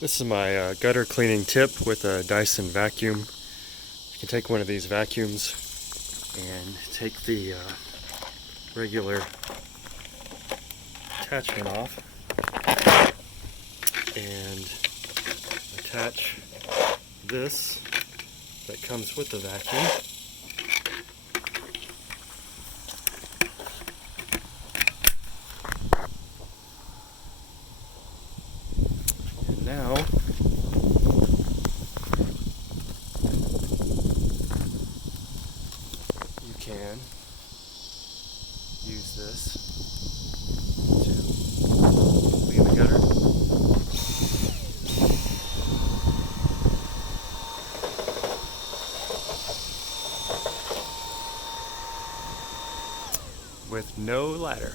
This is my gutter cleaning tip with a Dyson vacuum. You can take one of these vacuums and take the regular attachment off and attach this that comes with the vacuum. And now you can use this to clean the gutter. With no ladder.